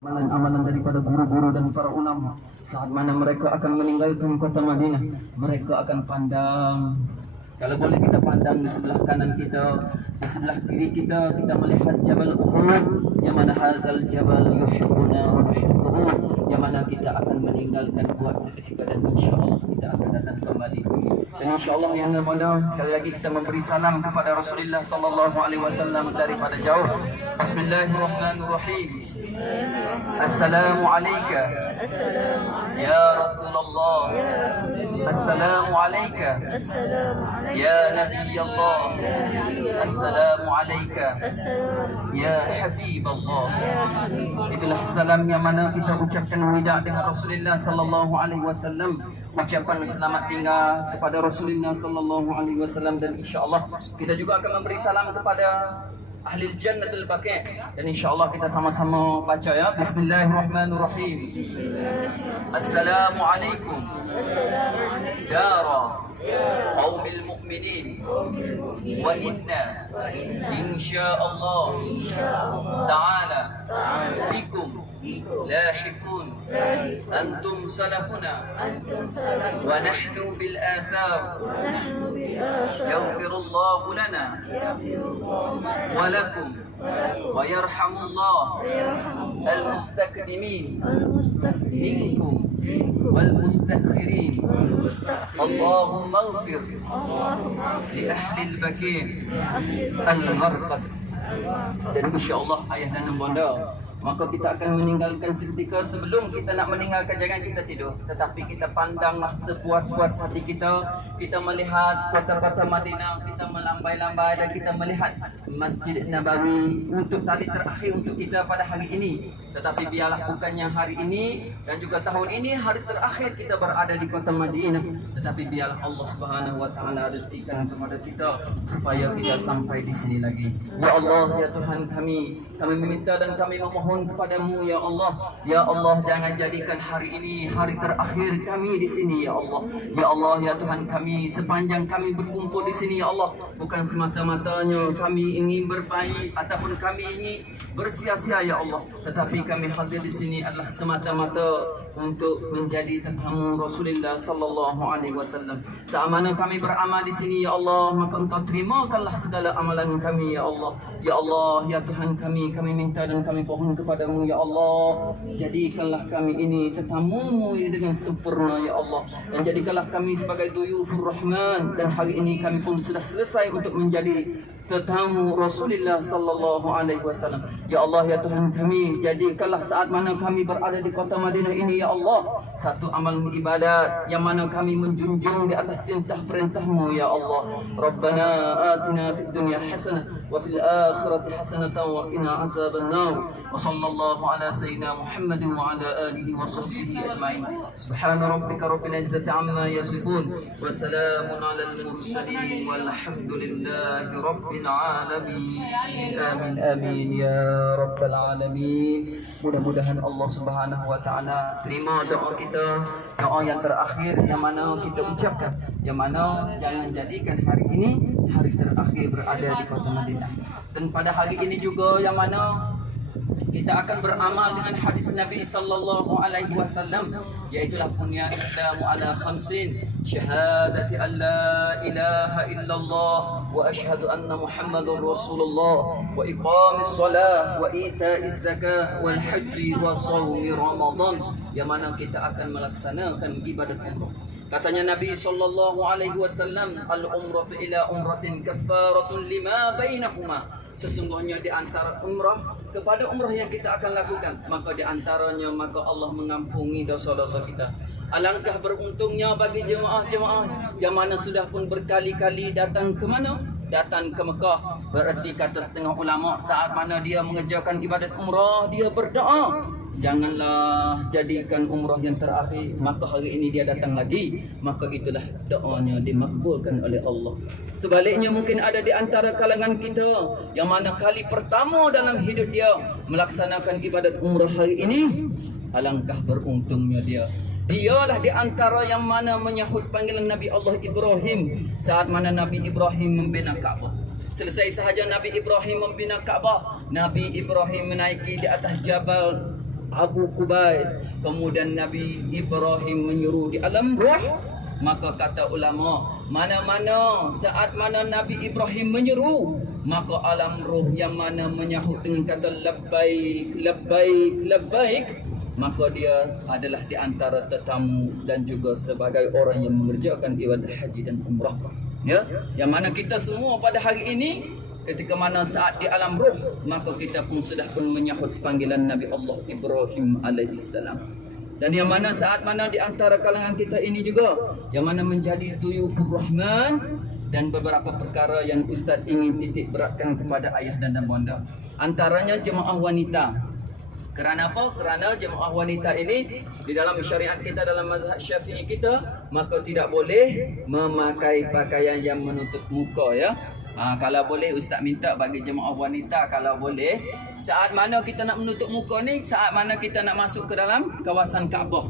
amalan-amalan daripada guru-guru dan para ulama. Saat mana mereka akan meninggalkan kota Madinah, mereka akan pandang. Kalau boleh kita pandang di sebelah kanan kita, di sebelah kiri kita, kita melihat Jabal Uhud, yang mana hazal jabal yuhibbuna wa nuhibbuhu, yang mana kita akan meninggalkan buat seketika dan insya-Allah kita akan datang kembali. Dan insya-Allah yang mana sekali lagi kita memberi salam kepada Rasulullah sallallahu alaihi wasallam daripada jauh. Bismillahirrahmanirrahim. Assalamu alayka ya Rasulullah. Assalamu alayka ya Nabi Allah. Assalamu alayka ya Habib Allah. Itulah salam yang mana kita ucapkan wida dengan Rasulullah sallallahu alaihi wasallam. Ucapan selamat tinggal kepada Rasulullah sallallahu alaihi wasallam, dan insya-Allah kita juga akan memberi salam kepada ahli jannatul baqi', dan insyaallah kita sama-sama baca ya. Bismillahirrahmanirrahim. Assalamu alaikum dara qaumil mu'minin wa inna insyaallah ta'ala bikum لاحقون أنتم سلفنا ونحن بالآثار يغفر الله لنا ولكم ويرحم الله المستقدمين منكم والمستأخرين اللهم اغفر لأهل البقيع الغرقد. Dan insyaAllah ayah dan bonda, maka kita akan meninggalkan seketika. Sebelum kita nak meninggalkan, jangan kita tidur, tetapi kita pandanglah sepuas-puas hati kita. Kita melihat kota-kota Madinah, kita melambai-lambai dan kita melihat Masjid Nabawi untuk kali terakhir untuk kita pada hari ini. Tetapi biarlah bukannya hari ini dan juga tahun ini hari terakhir kita berada di kota Madinah, tetapi biarlah Allah Subhanahu wa taala rezekikan kepada kita supaya kita sampai di sini lagi. Ya Allah, ya Tuhan kami meminta dan kami memohon kepadamu ya Allah. Ya Allah, jangan jadikan hari ini hari terakhir kami di sini ya Allah. Ya Allah, ya Tuhan kami, sepanjang kami berkumpul di sini ya Allah, bukan semata-matanya kami ingin berbaik ataupun kami ingin bersia-sia ya Allah, tetapi kami hadir di sini adalah semata-mata untuk menjadi tetamu Rasulullah sallallahu alaihi wasallam. Seamana kami beramal di sini ya Allah, maka Engkau terimakanlah segala amalan kami ya Allah. Ya Allah, ya Tuhan kami minta dan kami mohon kepadamu ya Allah, jadikanlah kami ini tetamu-Mu dengan sempurna ya Allah, dan jadikanlah kami sebagai duyufur Rahman. Dan hari ini kami pun sudah selesai untuk menjadi tetamu Rasulullah sallallahu alaihi wasallam. Ya Allah, ya Tuhan kami, jadikanlah saat mana kami berada di kota Madinah ini ya Allah, satu amal ibadat yang mana kami menjunjung di atas perintah-perintah-Mu ya Allah. Rabbana atina fid dunya hasanah wa fil akhirati hasanatan wa qina azabannar. Wa sallallahu ala sayyidina Muhammadin wa ala alihi wa sahbihi ajma'in. Subhana rabbika rabbil izzati amma yasifun wa salamun alal mursalin walhamdulillahi rabbil alamin. Amin amin ya rabbal alamin. Mudah-mudahan Allah Subhanahu wa taala terima doa kita, doa yang terakhir yang mana kita ucapkan, yang mana jangan jadikan hari ini hari terakhir berada di kota Madinah. Dan pada hari ini juga yang mana kita akan beramal dengan hadis Nabi sallallahu alaihi wasallam, yaitulah bunya Islamu ala khamsin, syahadati an la ilaha illallah wa asyhadu anna Muhammadur Rasulullah wa iqamis salah wa ita'iz zakah wal haji wa shaumi Ramadan, yang mana kita akan melaksanakan ibadat umrah. Katanya Nabi sallallahu alaihi wasallam, al-umratu ila umratin kaffaratun lima bainahuma. Sesungguhnya di antara umrah kepada umrah yang kita akan lakukan, maka di antaranya maka Allah mengampuni dosa-dosa kita. Alangkah beruntungnya bagi jemaah-jemaah yang mana sudah pun berkali-kali datang ke mana? Datang ke Mekah. Berarti kata setengah ulama, saat mana dia mengerjakan ibadat umrah, dia berdoa, janganlah jadikan umrah yang terakhir, maka hari ini dia datang lagi, maka itulah doanya dimakbulkan oleh Allah. Sebaliknya mungkin ada di antara kalangan kita yang mana kali pertama dalam hidup dia melaksanakan ibadat umrah hari ini, alangkah beruntungnya dia. Dialah di antara yang mana menyahut panggilan Nabi Allah Ibrahim saat mana Nabi Ibrahim membina Kaabah. Selesai sahaja Nabi Ibrahim membina Kaabah, Nabi Ibrahim menaiki di atas Jabal Abu Kubais. Kemudian Nabi Ibrahim menyuruh di alam ruh. Maka kata ulama, mana-mana saat mana Nabi Ibrahim menyeru, maka alam ruh yang mana menyahut dengan kata labbaik, labbaik, labbaik, maka dia adalah di antara tetamu dan juga sebagai orang yang mengerjakan ibadah haji dan umrah. Ya, yang mana kita semua pada hari ini ketika mana saat di alam ruh, maka kita pun sudah pun menyahut panggilan Nabi Allah Ibrahim alaihissalam. Dan yang mana saat mana di antara kalangan kita ini juga yang mana menjadi duyufur rahman, dan beberapa perkara yang Ustaz ingin titik beratkan kepada ayah dan bonda. Antaranya jemaah wanita. Kerana apa? Kerana jemaah wanita ini di dalam syariat kita, dalam mazhab Syafi'i kita, maka tidak boleh memakai pakaian yang menutup muka, ya. Kalau boleh Ustaz minta bagi jemaah wanita, kalau boleh saat mana kita nak menutup muka ni, saat mana kita nak masuk ke dalam kawasan Kaabah.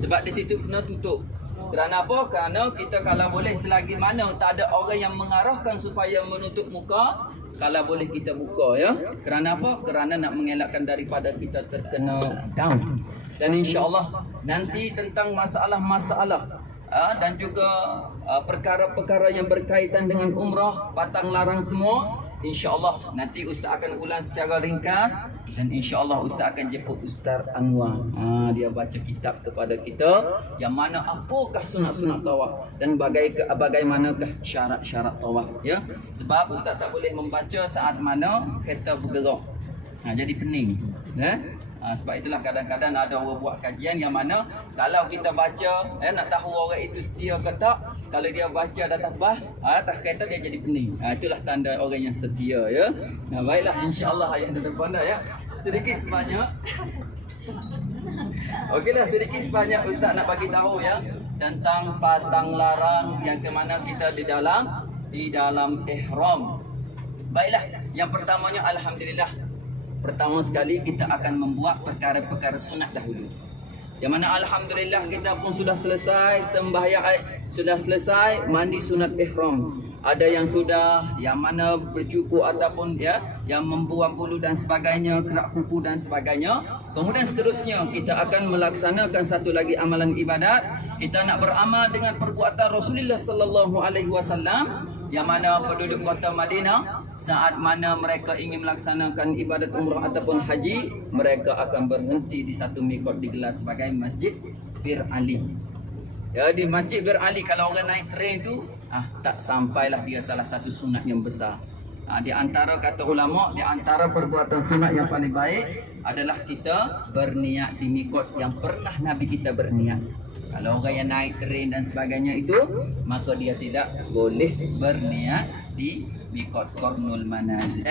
Sebab di situ kena tutup. Kerana apa? Kerana kita kalau boleh selagi mana tak ada orang yang mengarahkan supaya menutup muka, kalau boleh kita buka, ya. Kerana apa? Kerana nak mengelakkan daripada kita terkena down. Dan insya-Allah nanti tentang masalah-masalah dan juga perkara-perkara yang berkaitan dengan umrah, patang larang semua, insya-Allah nanti Ustaz akan ulang secara ringkas, dan insya-Allah Ustaz akan jemput Ustaz Anwar. Dia baca kitab kepada kita yang mana apakah sunat-sunat tawaf dan bagaimanakah syarat-syarat tawaf, ya. Sebab Ustaz tak boleh membaca saat mana kereta bergerak. Jadi pening, ya. Sebab itulah kadang-kadang ada orang buat kajian yang mana kalau kita baca, nak tahu orang itu setia ke tak, kalau dia baca dah tabah atas kereta dia jadi pening. Itulah tanda orang yang setia, ya. Baiklah, insya-Allah ayah dan bunda, ya. Sedikit sebanyak okeylah, sedikit sebanyak Ustaz nak bagi tahu, ya, tentang patang larang yang ke mana kita di dalam ihram. Baiklah, yang pertamanya alhamdulillah, pertama sekali kita akan membuat perkara-perkara sunat dahulu. Yang mana alhamdulillah kita pun sudah selesai sembahyang, sudah selesai mandi sunat ihram. Ada yang sudah, yang mana bercukur ataupun yang membuang bulu dan sebagainya, kerak kuku dan sebagainya. Kemudian seterusnya kita akan melaksanakan satu lagi amalan ibadat. Kita nak beramal dengan perbuatan Rasulullah sallallahu alaihi wasallam, yang mana penduduk kota Madinah saat mana mereka ingin melaksanakan ibadat umrah ataupun haji, mereka akan berhenti di satu mikot digelar sebagai Masjid Bir Ali. Ya, di Masjid Bir Ali kalau orang naik train tu tak sampailah dia salah satu sunat yang besar. Di antara kata ulama, di antara perbuatan sunat yang paling baik adalah kita berniat di mikot yang pernah Nabi kita berniat. Kalau orang yang naik train dan sebagainya itu, maka dia tidak boleh berniat di mikot Qarnul Manazil,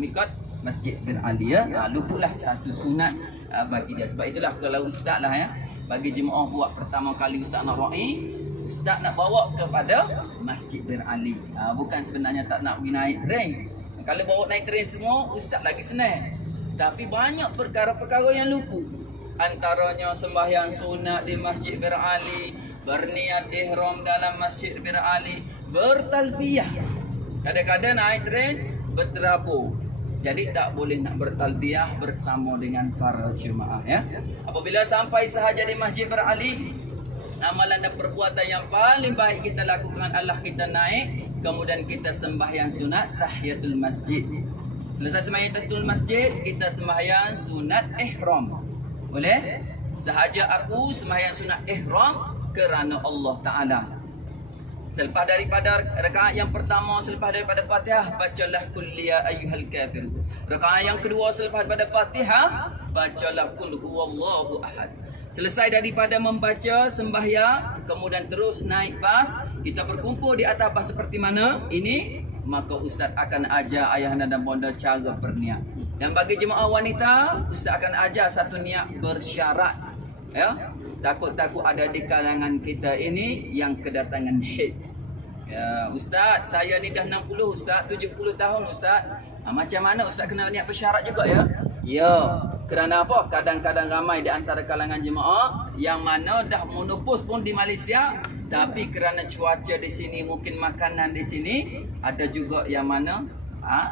mikot Masjid Bir Ali, ya. Luputlah satu sunat bagi dia. Sebab itulah kalau Ustaz lah, ya, bagi jemaah buat pertama kali Ustaz nak ra'i, Ustaz nak bawa kepada Masjid Bir Ali. Bukan sebenarnya tak nak pergi naik train. Kalau bawa naik train semua, Ustaz lagi senang. Tapi banyak perkara-perkara yang luput. Antaranya sembahyang sunat di Masjid Bir Ali, berniat ihram dalam Masjid Bir Ali, bertalbiyah. Kadang-kadang naik train berterabur. Jadi tak boleh nak bertalbiyah bersama dengan para jemaah, ya. Apabila sampai sahaja di Masjid Bir Ali, amalan dan perbuatan yang paling baik kita lakukan adalah kita naik, kemudian kita sembahyang sunat tahiyatul masjid. Selesai sembahyang tahiyatul masjid, kita sembahyang sunat ihram. Boleh? Sahaja aku sembahyang sunat ihram kerana Allah Ta'ala. Selepas daripada rakaat yang pertama, selepas daripada Fatihah, bacalah Qul ya ayyuhal kafir. Rakaat yang kedua selepas daripada Fatihah, bacalah Qul huwallahu ahad. Selesai daripada membaca sembahyang, kemudian terus naik bas, kita berkumpul di atas bas seperti mana ini, maka Ustaz akan ajar ayahanda dan bonda cara berniat. Dan bagi jemaah wanita, Ustaz akan ajar satu niat bersyarat, ya. Takut-takut ada di kalangan kita ini yang kedatangan haid. Ya, Ustaz, saya ni dah 60, Ustaz, 70 tahun, Ustaz. Macam mana Ustaz kena niat bersyarat juga, ya? Ya, kerana apa? Kadang-kadang ramai di antara kalangan jemaah yang mana dah menopause pun di Malaysia, tapi kerana cuaca di sini, mungkin makanan di sini, ada juga yang mana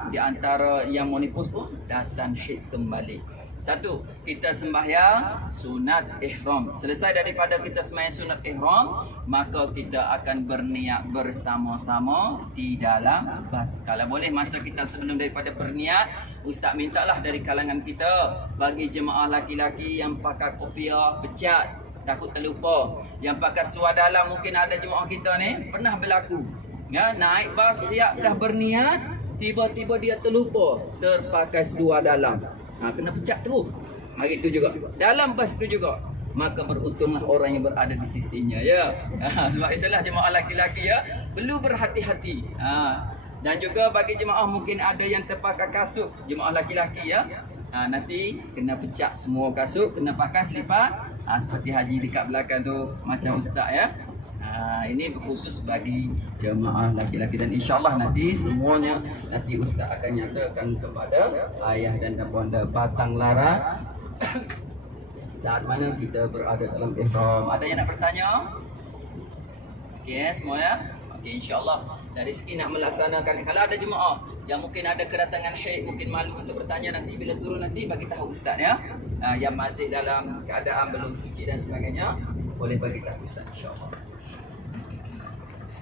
di antara yang menopause pun datang haid kembali. Satu, kita sembahyang sunat ihram. Selesai daripada kita sembahyang sunat ihram, maka kita akan berniat bersama-sama di dalam bas. Kalau boleh masa kita sebelum daripada berniat, ustaz mintalah dari kalangan kita bagi jemaah laki-laki yang pakai kopiah pecat, takut terlupa. Yang pakai seluar dalam, mungkin ada jemaah kita ni pernah berlaku. Ya, naik bas siap dah berniat, tiba-tiba dia terlupa terpakai seluar dalam. Kena pecat tu. Hari tu juga. Dalam bas tu juga. Maka beruntunglah orang yang berada di sisinya. Ya. Sebab itulah jemaah laki-laki ya, perlu berhati-hati. Dan juga bagi jemaah mungkin ada yang terpakai kasut, jemaah laki-laki ya. Nanti kena pecat semua kasut, kena pakai selipar. Seperti haji dekat belakang tu macam ustaz ya. Ini khusus bagi jemaah laki-laki dan insyaAllah nanti semuanya nanti ustaz akan nyatakan kepada ayah dan bonda Batang Lara saat mana kita berada dalam ihram. Ada yang nak bertanya? Okey semua ya. Okey insyaAllah dari segi nak melaksanakan, kalau ada jemaah yang mungkin ada kedatangan haid, mungkin malu untuk bertanya, nanti bila turun nanti bagi tahu ustaz ya. Yang masih dalam keadaan belum suci dan sebagainya boleh bagi tahu ustaz insyaAllah.